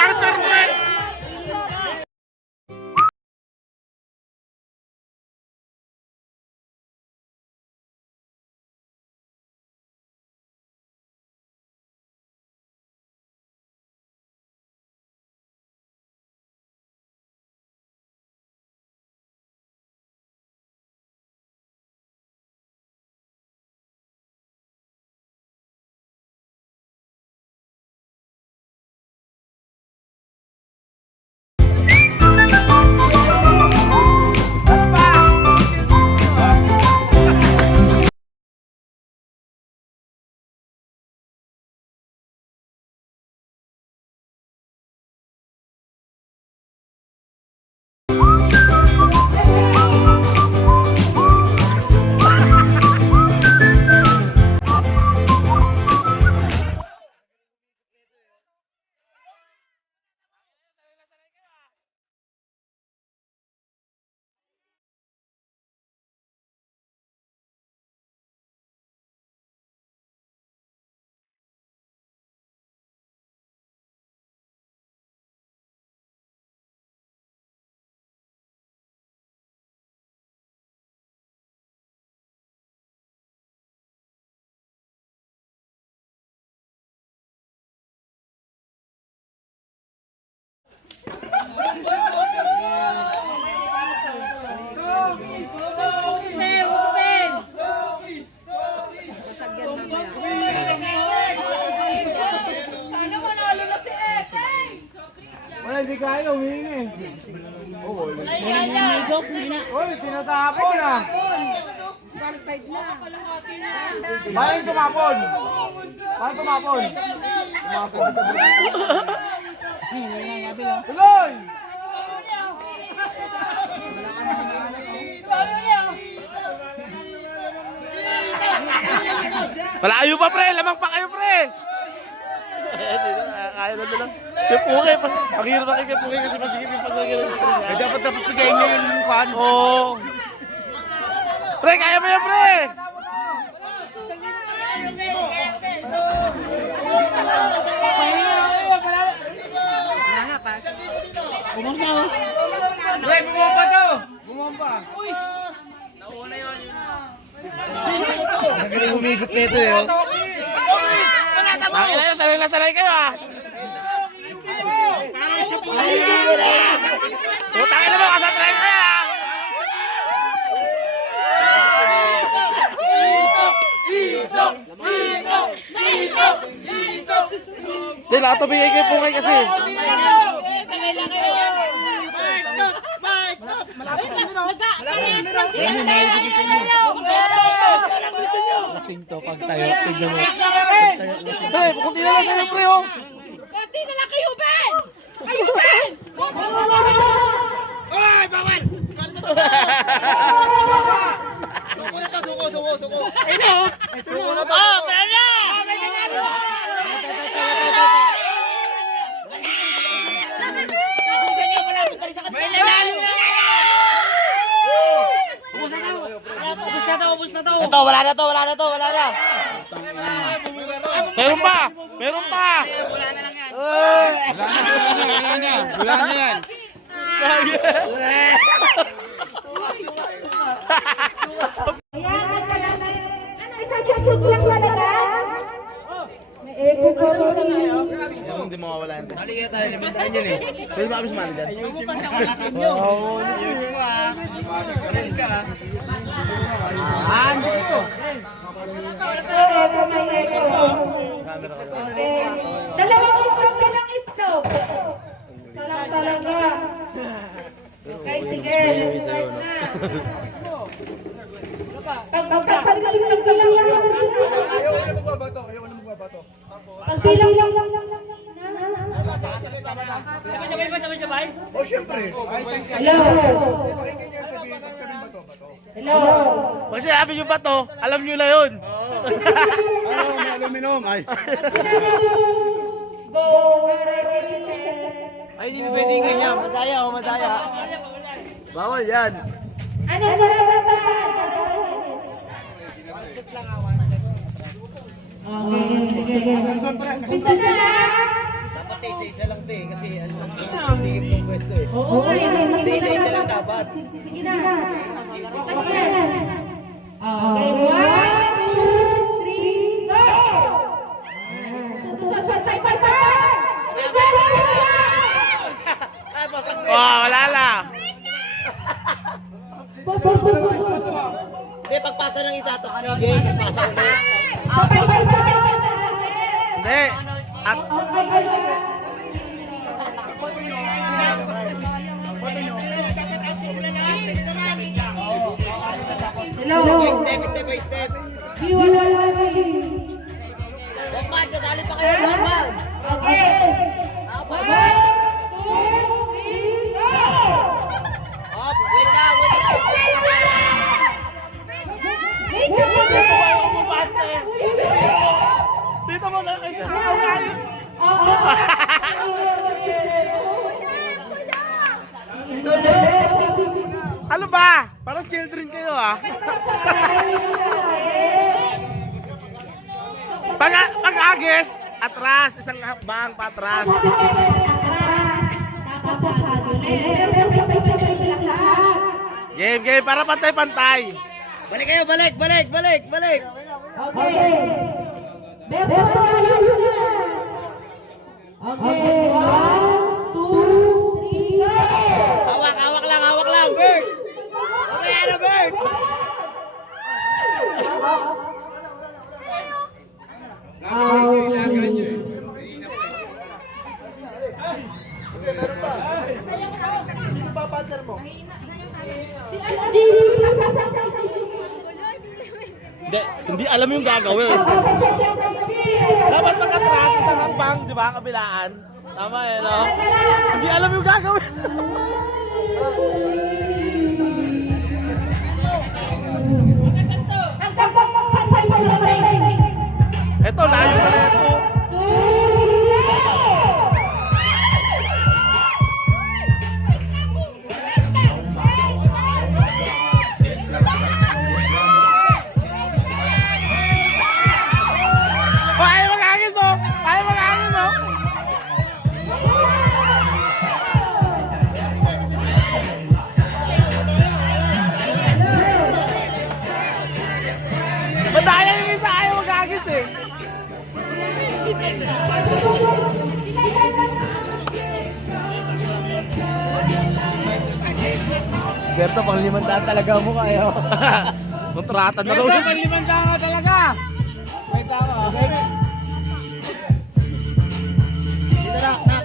Starter mo eh! Hindi kaya, humingi. Uy, tinatapon ah. Bayang tumapon. Bayang tumapon. Tumapon. Tuloy! Malayo pa pre, lamang pa kayo pre. Kaya na lang. Kaya Puke, ang hirap na kay Puke kasi masigit yung paglagay ng string. Eh dapat bigay niya yung kwan. Oo. Pre, kaya mo yan pre! Bumompa oh. Pre, bumompa to! Bumompa. Uy! Nauna yun. Nagaling humigot nito eh. Nakila nyo, sanay na sanay kayo ah! Utangin na mo, kasatry ko yan ah! Hindi, nakatabigay kayo Pungay kasi. Lasing to, pag tayo, tignan mo. Pre, kunti na lang sa'yo pre oh! Kunti na lang kayo, Ben! Kayo, Ben! Ay, bawal! Suko na to, suko! Ano? Suko na to! Oh, pala! May nanalo na! Ubus na to! Ito, wala na. Meron pa! Wala na lang yan. Wala na yan. Ano, isang chuk lang talaga? May ego ko. Hindi mawawala yan. Dali kaya tayo, limandaan yan eh. Pwede ba kami sumali dyan? Gusto ko. Ego, may ego. Okay. Dalawang itlog. Salang talaga. Okay, sige. Right na. Pagbilang lang. Sabay. Oh, syempre. Hello. Kasi sabi nyo ba to? Alam nyo na yun. Ano, may aluminum. Ay. Go. Ay, hindi pwedeng ganyan. Madaya. Bawal yan. Ano ba ba? Okay, sige. Ito na. Dapat isa lang te kasi wala na. Hindi, pagpasa ng isa, tapos ligay, tapos pasa ulit. Sabay-sabay. Hindi. At, Step by step. Hiwalay. Normal, kasali pa kayo, normal. Okay. Apat. 1, 2, 3, go! Up, wait lang, wait lang. dito mo na kasi. Ano ba? Parang children kayo ah. Pag-agis, atras, isang hakbang patras. Game, para pantay-pantay. Balik kayo, balik. Okay. Okay, 1, 2, 3, go! Hawak lang, Bert. Okay, ano, Bert? Hindi alam yung gagawin. Dapat pag-atras, isang hakbang, di ba, kabilaan. Tama eh, no? Hindi alam yung gagawin. Ito, layo ka na ito. Ayaw mag-agis, oh! Ayaw mag-agis, oh! Madaya yung isa, ayaw mag-agis eh. Berto, pang 500 talaga mo kayo. Kontrata na daw yun. Pang 500 nga talaga. Wait ako. Dito na, nak.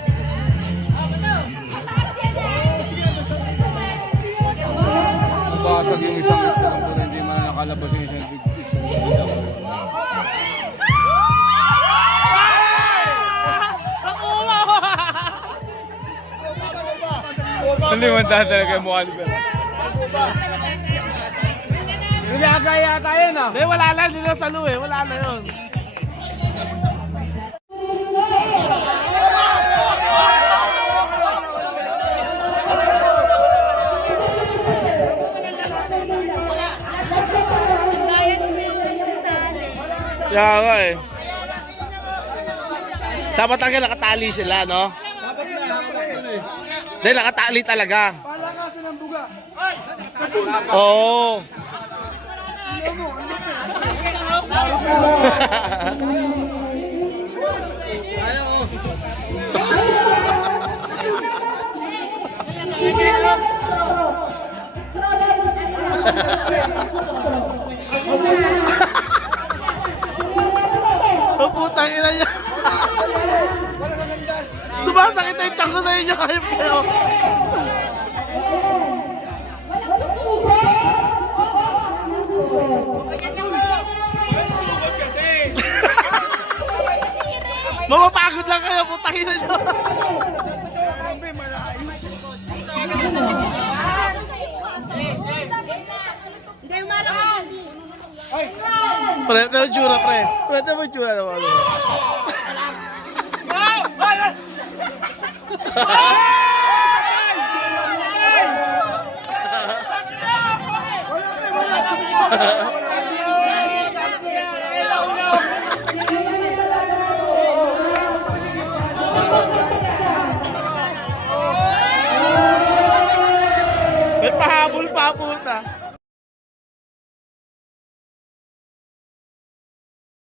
Basag yung isang ito pero hindi man nakalabas yung isang isang. Hindi man talaga yung mukha ni Bert. Hindi agaya tayo na. Hindi, wala na. Hindi na salo eh. Wala na yun. Kaya nga eh. Dapat talaga nakatali sila, no? Hindi, nakatali talaga. Palakasan ng buga. Oo. Oh, putang ina niya. Sumasakit na yung tiyan ko sa inyo. Hayop kayo. Mamapagod lang kayo. Putang ina niyo. Hindi, umarap. Pre, ito yung tsura, pre. Pre, ito yung tsura naman. May pahabol pa, puta.